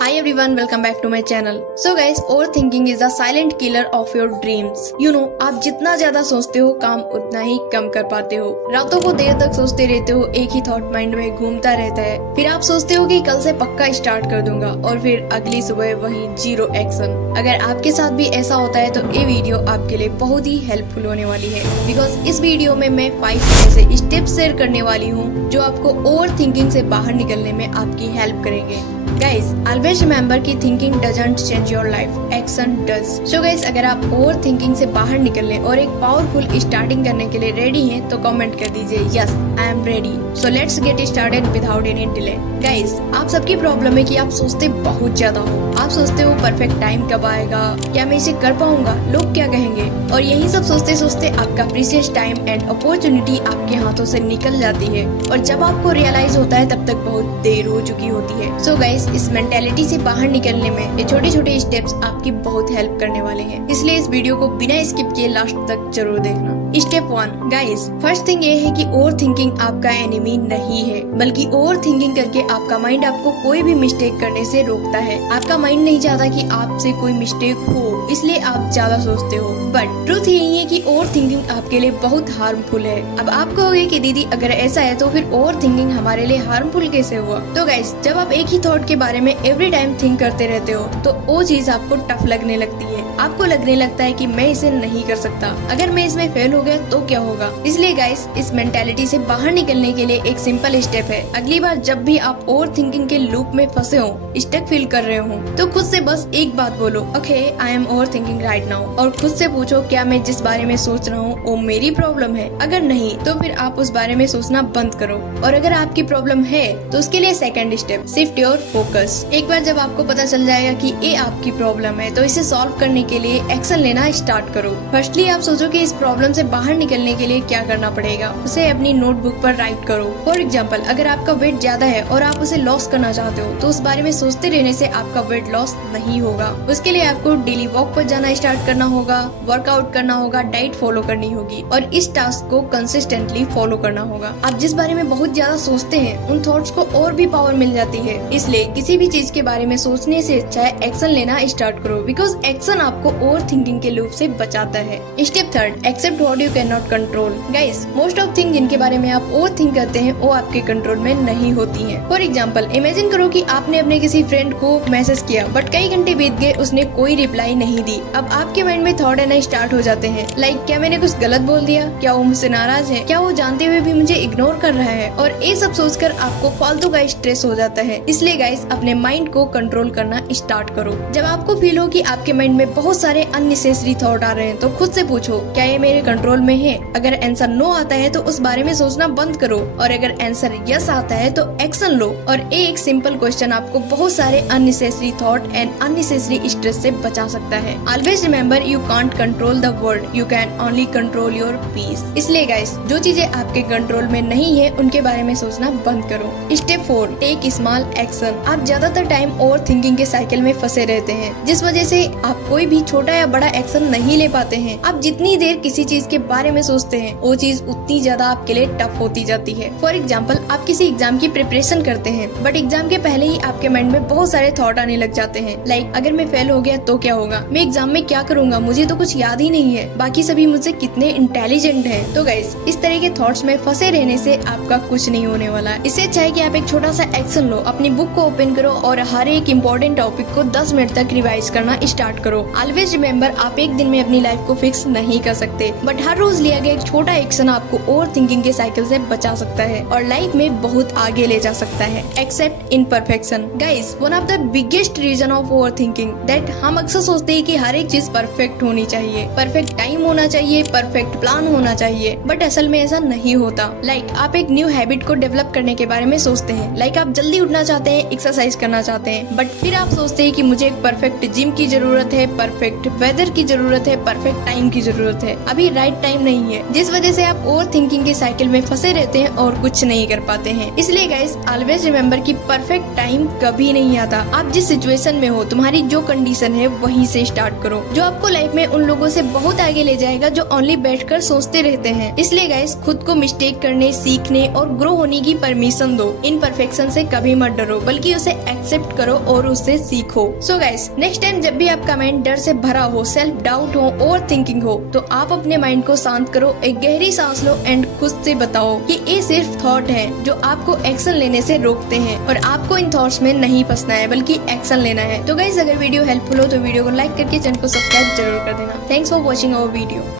Hi everyone, welcome back to my channel. So guys, overthinking is the silent killer of your dreams. You know, आप जितना ज्यादा सोचते हो काम उतना ही कम कर पाते हो। रातों को देर तक सोचते रहते हो, एक ही थॉट माइंड में घूमता रहता है। फिर आप सोचते हो कि कल से पक्का स्टार्ट कर दूंगा और फिर अगली सुबह वही जीरो एक्शन। अगर आपके साथ भी ऐसा होता है तो ये वीडियो आपके लिए बहुत ही हेल्पफुल होने वाली है, बिकॉज इस वीडियो में मैं 5 ऐसे स्टेप्स शेयर करने वाली हूँ जो आपको ओवर थिंकिंग से बाहर निकलने में आपकी हेल्प करेंगे। Guys, always remember कि thinking doesn't change your life, action does. So guys, अगर आप ओवर थिंकिंग से बाहर निकलने और एक पावरफुल स्टार्टिंग करने के लिए रेडी हैं, तो कमेंट कर दीजिए yes I am ready. So let's get started without any delay. Guys, आप सबकी प्रॉब्लम है कि आप सोचते बहुत ज्यादा हो। आप सोचते हो परफेक्ट टाइम कब आएगा, क्या मैं इसे कर पाऊंगा, लोग क्या कहेंगे, और यही सब सोचते सोचते आपका प्रीशियस टाइम एंड अपॉर्चुनिटी आपके हाथों से निकल जाती है और जब आपको रियलाइज होता है तब तक बहुत देर हो चुकी होती है। सो गाइस, इस मेंटेलिटी से बाहर निकलने में ये छोटे छोटे स्टेप्स आपकी बहुत हेल्प करने वाले हैं, इसलिए इस वीडियो को बिना स्किप किए लास्ट तक जरूर देखना। स्टेप 1 गाइस, फर्स्ट थिंग ये है कि ओवर थिंकिंग आपका एनिमी नहीं है, बल्कि ओवर थिंकिंग करके आपका माइंड आपको कोई भी मिस्टेक करने से रोकता है। आपका माइंड नहीं चाहता कि आपसे कोई मिस्टेक हो, इसलिए आप ज्यादा सोचते हो। बट ट्रूथ यही है कि ओवर थिंकिंग आपके लिए बहुत हार्मफुल है। अब आप कहोगे कि दीदी अगर ऐसा है तो फिर ओवर थिंकिंग हमारे लिए हार्मफुल कैसे हुआ? तो गाइस, जब आप एक ही थॉट के बारे में एवरी टाइम थिंक करते रहते हो तो वो चीज आपको टफ लगने लगती है। आपको लगने लगता है कि मैं इसे नहीं कर सकता, अगर मैं इसमें फेल हो गया तो क्या होगा? इसलिए गाइस, इस मेंटालिटी से बाहर निकलने के लिए एक सिंपल स्टेप है। अगली बार जब भी आप ओवर थिंकिंग के लूप में फंसे हो, स्टक फील कर रहे हो, तो खुद से बस एक बात बोलो, okay I am over thinking right now, और खुद से पूछो क्या मैं जिस बारे में सोच रहा हूँ वो मेरी प्रॉब्लम है? अगर नहीं तो फिर आप उस बारे में सोचना बंद करो, और अगर आपकी प्रॉब्लम है तो उसके लिए second step, shift your focus. एक बार जब आपको पता चल जाएगा कि ये आपकी प्रॉब्लम है तो इसे सॉल्व करने के लिए एक्शन लेना स्टार्ट करो। फर्स्टली आप सोचो कि इस प्रॉब्लम से बाहर निकलने के लिए क्या करना पड़ेगा, उसे अपनी नोटबुक पर राइट करो। फॉर एग्जाम्पल, अगर आपका वेट ज्यादा है और आप उसे लॉस करना चाहते हो तो उस बारे में सोचते रहने से आपका वेट लॉस नहीं होगा। उसके लिए आपको डेली वॉक पर जाना स्टार्ट करना होगा, वर्कआउट करना होगा, डाइट फॉलो करनी होगी और इस टास्क को कंसिस्टेंटली फॉलो करना होगा। आप जिस बारे में बहुत ज्यादा सोचते हैं उन थॉट्स को और भी पावर मिल जाती है, इसलिए किसी भी चीज के बारे में सोचने से अच्छा है एक्शन लेना स्टार्ट करो, बिकॉज एक्शन आपको ओवर थिंकिंग के लूप से बचाता है। Step 3, accept what you can not control. Guys, most of thing जिनके बारे में आप ओवर थिंक करते हैं वो आपके कंट्रोल में नहीं होती हैं। फॉर एग्जाम्पल, इमेजिन करो कि आपने अपने किसी फ्रेंड को मैसेज किया बट कई घंटे बीत गए, उसने कोई रिप्लाई नहीं दी। अब आपके माइंड में थॉट आना स्टार्ट हो जाते हैं, लाइक क्या मैंने कुछ गलत बोल दिया, क्या वो मुझसे नाराज है, क्या वो जानते हुए भी मुझे इग्नोर कर रहा है, और ये सब सोचकर आपको फालतू का स्ट्रेस हो जाता है। इसलिए गाइस, अपने माइंड को कंट्रोल करना स्टार्ट करो। जब आपको फील हो कि आपके माइंड में बहुत सारे अननेसेसरी थॉट आ रहे हैं तो खुद से पूछो क्या ये मेरे कंट्रोल में है? अगर आंसर नो आता है तो उस बारे में सोचना बंद करो, और अगर आंसर यस आता है तो एक्शन लो। और एक सिंपल क्वेश्चन आपको बहुत सारे unnecessary thought and unnecessary stress से बचा सकता है। Always remember, you can't control the world, you can only control your peace. इसलिए गाइस, जो चीजें आपके कंट्रोल में नहीं है उनके बारे में सोचना बंद करो। Step 4, take small action. आप ज्यादातर टाइम ओवर थिंकिंग के साइकिल में फंसे रहते हैं, जिस वजह से आप कोई भी छोटा या बड़ा एक्शन नहीं ले पाते हैं। आप जितनी देर किसी चीज के बारे में सोचते हैं वो चीज उतनी ज्यादा आपके लिए टफ होती जाती है। फॉर एग्जाम्पल, आप किसी एग्जाम की प्रिपरेशन करते हैं बट एग्जाम के पहले ही आपके माइंड में बहुत सारे थॉट आने लग जाते हैं, लाइक अगर मैं फेल हो गया तो क्या होगा, मैं एग्जाम में क्या करूंगा, मुझे तो कुछ याद ही नहीं है, बाकी सभी मुझसे कितने इंटेलिजेंट हैं। तो गाइस, इस तरह के थॉट्स में फंसे रहने से आपका कुछ नहीं होने वाला। इससे अच्छा है कि आप एक छोटा सा एक्शन लो, अपनी बुक को ओपन करो और हर एक इम्पोर्टेंट टॉपिक को 10 मिनट तक रिवाइज करना स्टार्ट करो। ऑलवेज रिमेम्बर, आप एक दिन में अपनी लाइफ को फिक्स नहीं कर सकते, बट हर रोज लिया गया एक छोटा एक्शन आपको ओवर थिंकिंग के साइकिल से बचा सकता है और लाइफ में बहुत आगे ले जा सकता है। Accept imperfection. Guys, one of the biggest reason of overthinking that हम अक्सर सोचते हैं कि हर एक चीज परफेक्ट होनी चाहिए, परफेक्ट टाइम होना चाहिए, परफेक्ट प्लान होना चाहिए, बट असल में ऐसा नहीं होता। लाइक आप एक न्यू हैबिट को डेवलप करने के बारे में सोचते हैं, लाइक आप जल्दी उठना चाहते हैं, एक्सरसाइज करना चाहते हैं, बट फिर आप सोचते हैं कि मुझे एक परफेक्ट जिम की जरूरत है, परफेक्ट वेदर की जरूरत है, परफेक्ट टाइम की जरूरत है, अभी राइट टाइम नहीं है, जिस वजह से आप ओवर थिंकिंग के साइकिल में फंसे रहते हैं और कुछ नहीं कर पाते हैं। इसलिए गाइस ऑलवेज रिमेम्बर कि परफेक्ट टाइम कभी नहीं आता। आप जिस सिचुएशन में हो, तुम्हारी जो कंडीशन है वहीं से स्टार्ट करो, जो आपको लाइफ में उन लोगों से बहुत आगे ले जाएगा जो ओनली बैठकर सोचते रहते हैं। इसलिए गाइस खुद को मिस्टेक करने, सीखने और ग्रो होने की परमिशन दो। इनपरफेक्शन से कभी मत डरो, बल्कि उसे एक्सेप्ट करो और उससे सीखो। सो गाइस नेक्स्ट टाइम जब भी आपका माइंड डर से भरा हो, सेल्फ डाउट हो, ओवर थिंकिंग हो, तो आप अपने माइंड को शांत करो, एक गहरी सांस लो एंड खुद से बताओ कि ये सिर्फ थॉट है जो आपको एक्शन लेने से रोकते हैं, और आपको इन थॉट्स में नहीं फंसना है बल्कि एक्शन लेना है। तो गाइस अगर वीडियो हेल्पफुल हो तो वीडियो को लाइक करके चैनल को सब्सक्राइब जरूर कर देना। Thanks for watching our video.